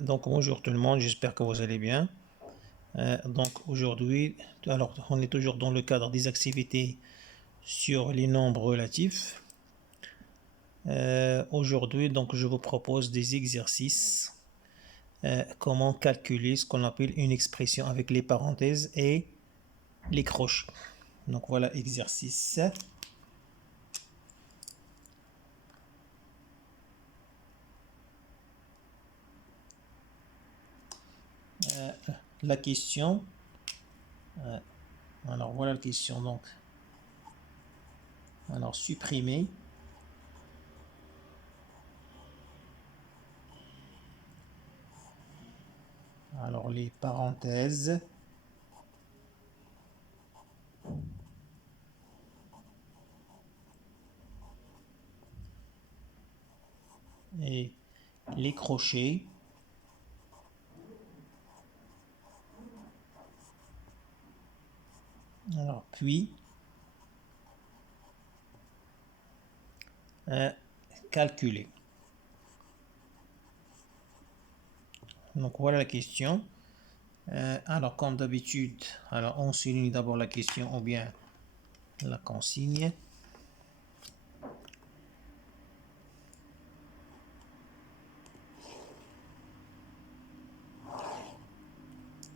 Donc bonjour tout le monde, j'espère que vous allez bien. Donc aujourd'hui, alors on est toujours dans le cadre des activités sur les nombres relatifs. Aujourd'hui, donc je vous propose des exercices. Comment calculer ce qu'on appelle une expression avec les parenthèses et les crochets. Donc voilà exercice. La question. Alors voilà la question donc. Alors supprimer. Alors les parenthèses. Et les crochets. Alors puis calculer. Donc voilà la question. Alors comme d'habitude, alors on souligne d'abord la question ou bien la consigne.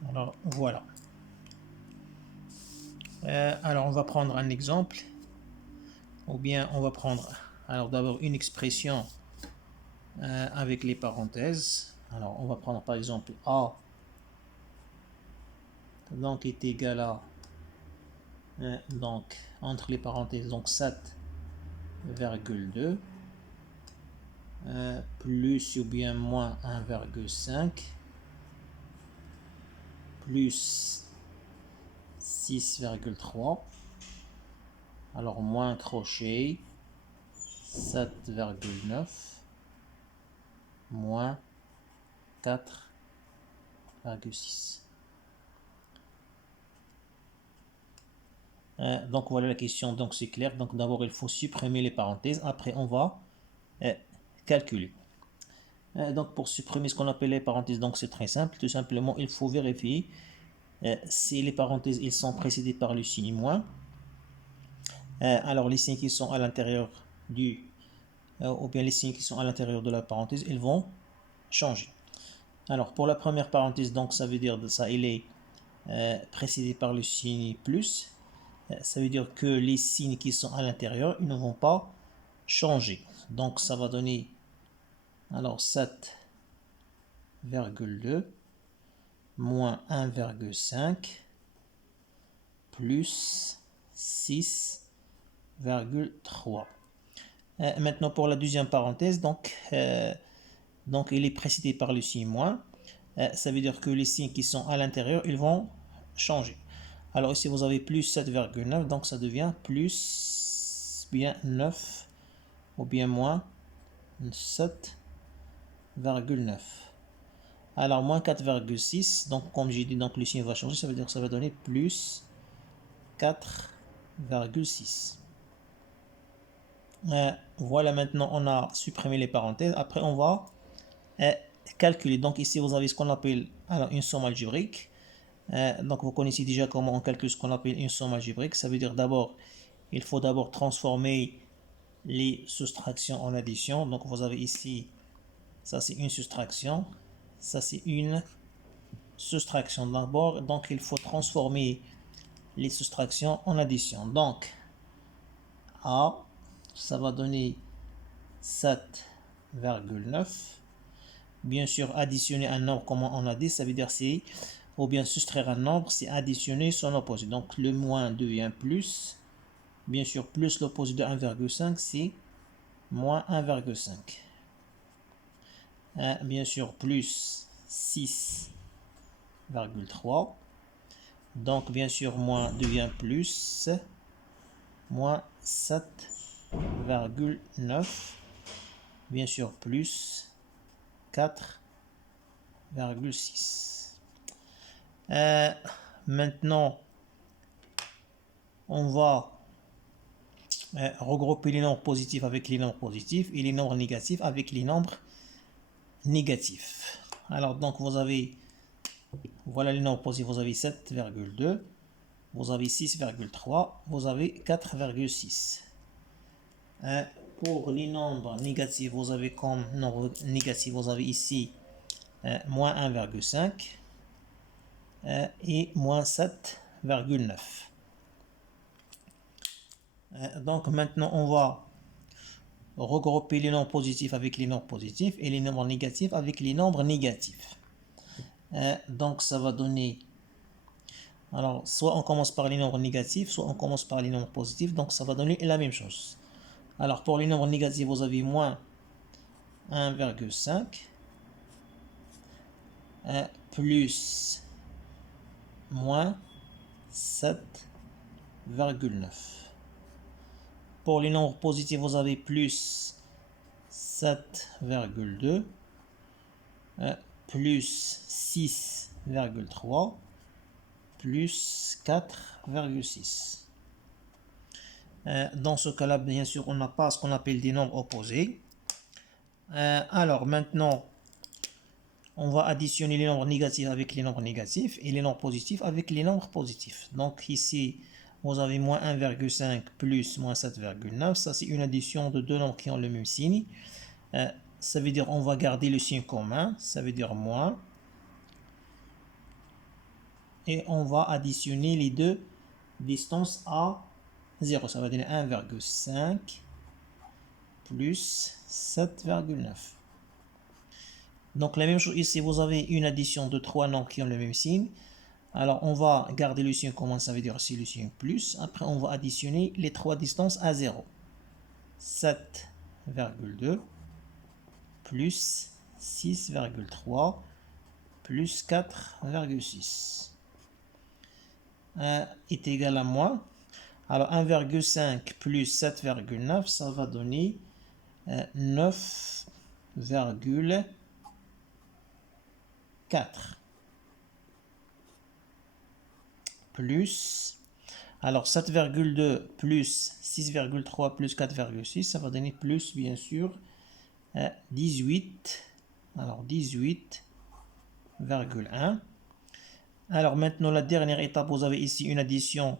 Alors voilà. Alors on va prendre un exemple ou bien on va prendre alors d'abord une expression avec les parenthèses. Alors on va prendre par exemple A donc est égal à donc entre les parenthèses donc 7,2 plus ou bien moins 1,5 plus 6,3 alors moins crochet 7,9 moins 4,6. Donc voilà la question, donc c'est clair. Donc d'abord il faut supprimer les parenthèses, après on va calculer. Donc pour supprimer ce qu'on appelle les parenthèses, donc c'est très simple, tout simplement il faut vérifier si les parenthèses ils sont précédées par le signe moins. Alors les signes qui sont à l'intérieur du ou bien les signes qui sont à l'intérieur de la parenthèse, ils vont changer. Alors pour la première parenthèse, donc ça veut dire de ça, il est précédé par le signe plus. Ça veut dire que les signes qui sont à l'intérieur, ils ne vont pas changer. Donc ça va donner alors 7,2 moins 1,5 plus 6,3. Maintenant pour la deuxième parenthèse, donc il est précédé par le signe moins. Ça veut dire que les signes qui sont à l'intérieur, ils vont changer. Alors ici vous avez plus 7,9, donc ça devient plus bien 9 ou bien moins 7,9. Alors moins 4,6, donc comme j'ai dit, donc le signe va changer, ça veut dire que ça va donner plus 4,6. Voilà, maintenant on a supprimé les parenthèses. Après on va calculer. Donc ici vous avez ce qu'on appelle alors une somme algébrique. Donc vous connaissez déjà comment on calcule ce qu'on appelle une somme algébrique. Ça veut dire d'abord, il faut d'abord transformer les soustractions en addition. Donc vous avez ici, ça c'est une soustraction, ça c'est une soustraction. D'abord, donc il faut transformer les soustractions en addition. Donc A, ça va donner 7,9. Bien sûr, additionner un nombre, comment on a dit, ça veut dire c'est, ou bien soustraire un nombre, c'est additionner son opposé. Donc le moins devient plus. Bien sûr, plus l'opposé de 1,5, c'est moins 1,5. Bien sûr, plus 6,3. Donc, bien sûr, moins devient plus. Moins 7,9. Bien sûr, plus 4,6. Maintenant, on va regrouper les nombres positifs avec les nombres positifs et les nombres négatifs avec les nombres négatifs. Alors, donc, vous avez, voilà les nombres positifs, vous avez 7,2, vous avez 6,3, vous avez 4,6. Pour les nombres négatifs, vous avez comme nombre négatif, vous avez ici moins 1,5 et moins 7,9. Donc maintenant, on va regrouper les nombres positifs avec les nombres positifs et les nombres négatifs avec les nombres négatifs. Donc ça va donner, alors soit on commence par les nombres négatifs, soit on commence par les nombres positifs, donc ça va donner la même chose. Alors pour les nombres négatifs, vous avez moins 1,5 plus moins 7,9. Pour les nombres positifs, vous avez plus 7,2 plus 6,3 plus 4,6. Dans ce cas-là, bien sûr, on n'a pas ce qu'on appelle des nombres opposés. Alors maintenant, on va additionner les nombres négatifs avec les nombres négatifs et les nombres positifs avec les nombres positifs. Donc ici, vous avez moins 1,5 plus moins 7,9. Ça, c'est une addition de deux nombres qui ont le même signe. Ça veut dire on va garder le signe commun. Ça veut dire moins. Et on va additionner les deux distances à 0. Ça va donner 1,5 plus 7,9. Donc la même chose ici, vous avez une addition de trois nombres qui ont le même signe. Alors on va garder le signe commun, ça veut dire aussi le signe plus. Après on va additionner les trois distances à 0. 7,2 plus 6,3 plus 4,6 est égal à moins. Alors 1,5 plus 7,9, ça va donner 9,4. Plus, alors 7,2 plus 6,3 plus 4,6, ça va donner plus, bien sûr, 18. Alors 18,1. Alors maintenant, la dernière étape, vous avez ici une addition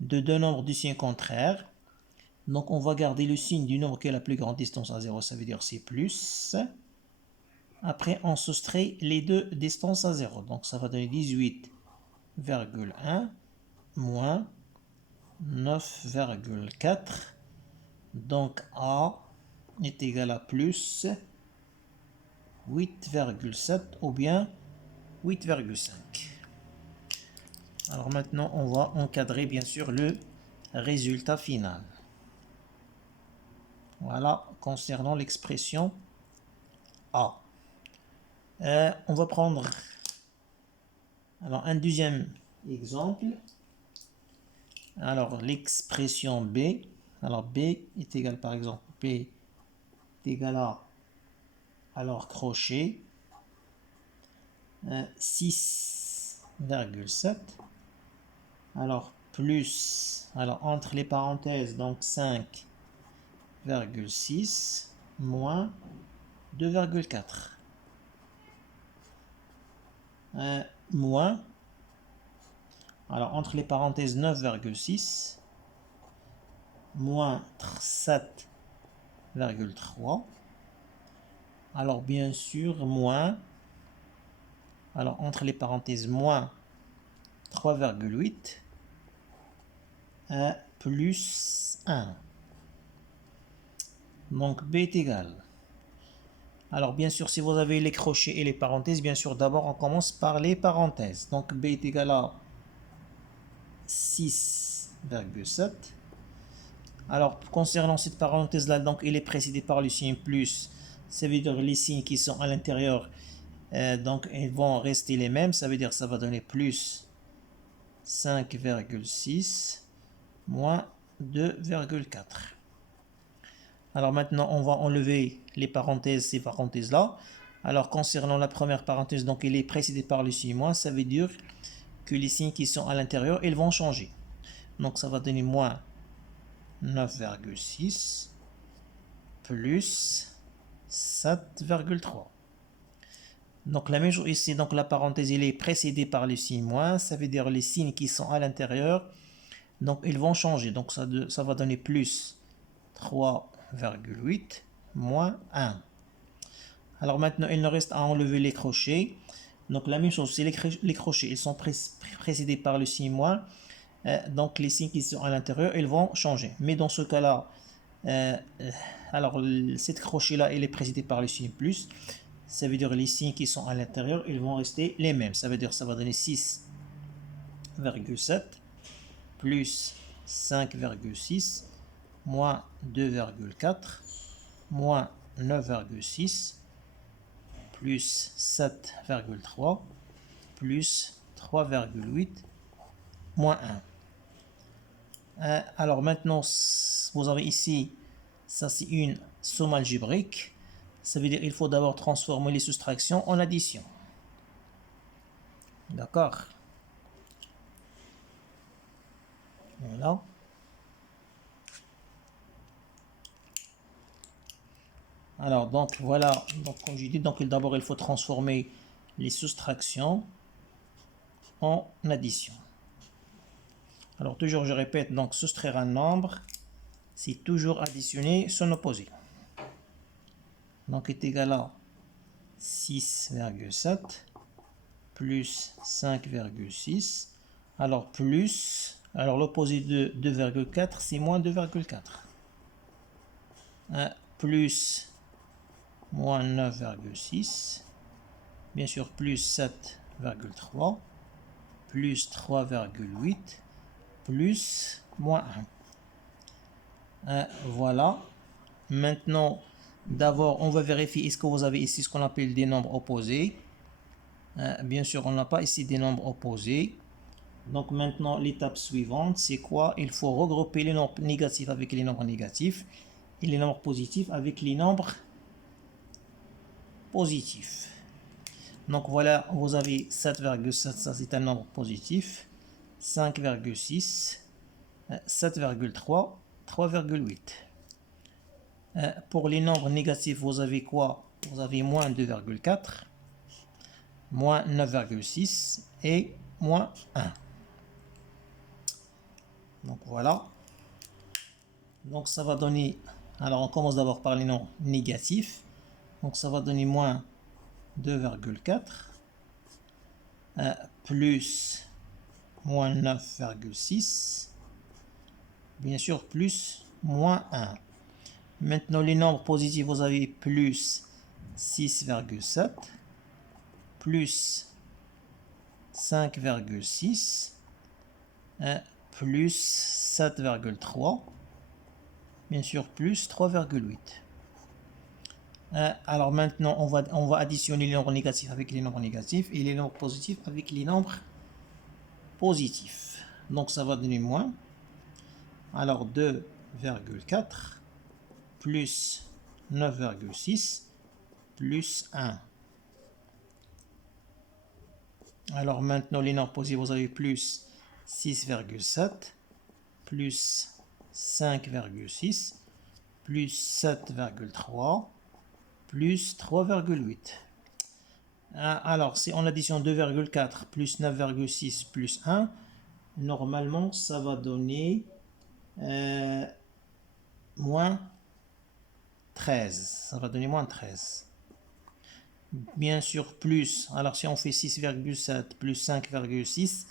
de deux nombres du signe contraire. Donc on va garder le signe du nombre qui a la plus grande distance à 0, ça veut dire c'est plus. Après, on soustrait les deux distances à 0. Donc ça va donner 18,1 moins 9,4. Donc A est égal à plus 8,7 ou bien 8,5. Alors maintenant, on va encadrer bien sûr le résultat final. Voilà, concernant l'expression A. On va prendre alors un deuxième exemple. Alors l'expression B. Alors B est égal par exemple, B est égal à, alors crochet, 6,7. Alors plus, alors entre les parenthèses, donc 5,6 moins 2,4. Moins, alors entre les parenthèses 9,6 moins 7,3. Alors bien sûr moins, alors entre les parenthèses moins 3,8 plus 1. Donc B est égal. Alors bien sûr, si vous avez les crochets et les parenthèses, bien sûr, d'abord on commence par les parenthèses. Donc B est égal à 6,7. Alors concernant cette parenthèse-là, donc il est précédé par le signe plus. Ça veut dire les signes qui sont à l'intérieur, donc ils vont rester les mêmes. Ça veut dire ça va donner plus 5,6 moins 2,4. Alors maintenant, on va enlever les parenthèses, ces parenthèses-là. Alors concernant la première parenthèse, donc il est précédé par le signe moins, ça veut dire que les signes qui sont à l'intérieur, ils vont changer. Donc ça va donner moins 9,6 plus 7,3. Donc la même chose ici, donc la parenthèse elle est précédée par le signe moins, ça veut dire les signes qui sont à l'intérieur, donc ils vont changer. Donc ça va donner plus 3,8 moins 1. Alors maintenant il nous reste à enlever les crochets. Donc la même chose, si les crochets ils sont précédés par le signe moins, donc les signes qui sont à l'intérieur ils vont changer. Mais dans ce cas-là, alors cette crochet-là il est précédé par le signe plus. Ça veut dire les signes qui sont à l'intérieur, ils vont rester les mêmes. Ça veut dire ça va donner 6,7 plus 5,6 moins 2,4 moins 9,6 plus 7,3 plus 3,8 moins 1. Alors maintenant, vous avez ici, ça c'est une somme algébrique. Ça veut dire qu'il faut d'abord transformer les soustractions en addition. D'accord? Voilà. Alors, donc voilà. Donc, comme j'ai dit, donc d'abord il faut transformer les soustractions en addition. Alors, toujours je répète, donc soustraire un nombre, c'est toujours additionner son opposé. Donc, est égal à 6,7 plus 5,6. Alors, plus, alors l'opposé de 2,4, c'est moins 2,4. Plus moins 9,6. Bien sûr, plus 7,3. Plus 3,8. Plus moins 1. Voilà. Maintenant, d'abord, on va vérifier est-ce que vous avez ici ce qu'on appelle des nombres opposés. Bien sûr, on n'a pas ici des nombres opposés. Donc maintenant, l'étape suivante, c'est quoi? Il faut regrouper les nombres négatifs avec les nombres négatifs et les nombres positifs avec les nombres positifs. Donc voilà, vous avez 7,7, ça c'est un nombre positif. 5,6, 7,3, 3,8. Pour les nombres négatifs, vous avez quoi? Vous avez moins 2,4, moins 9,6 et moins 1. Donc voilà. Donc ça va donner, alors on commence d'abord par les nombres négatifs. Donc ça va donner moins 2,4 plus moins 9,6, bien sûr plus moins 1. Maintenant les nombres positifs, vous avez plus 6,7 plus 5,6 plus 7,3, bien sûr plus 3,8. Alors maintenant on va additionner les nombres négatifs avec les nombres négatifs et les nombres positifs avec les nombres positifs. Donc ça va donner moins. Alors 2,4 plus 9,6 plus 1. Alors maintenant les nombres positifs, vous avez plus 6,7 plus 5,6 plus 7,3 plus 3,8. Alors si on additionne 2,4 plus 9,6 plus 1, normalement ça va donner moins 13. Ça va donner moins 13. Bien sûr, plus. Alors si on fait 6,7 plus 5,6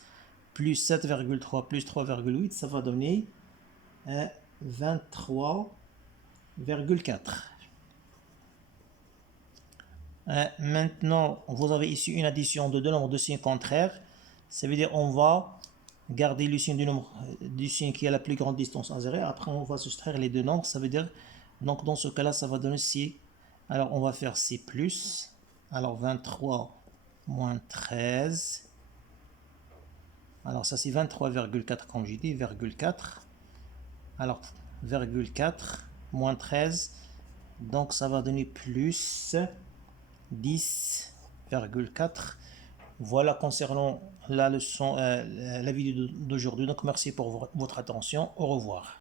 plus 7,3 plus 3,8, ça va donner 23,4. Maintenant, vous avez ici une addition de deux nombres de signes contraires. Ça veut dire on va garder le signe du signe qui a la plus grande distance à 0. Après, on va soustraire les deux nombres. Ça veut dire, donc dans ce cas-là, ça va donner C. Alors, on va faire C+. Alors, 23 moins 13. Alors, ça c'est 23,4 comme j'ai dit, virgule 4. Alors, virgule 4 moins 13. Donc, ça va donner plus 10,4. Voilà concernant la leçon, la vidéo d'aujourd'hui. Donc merci pour votre attention. Au revoir.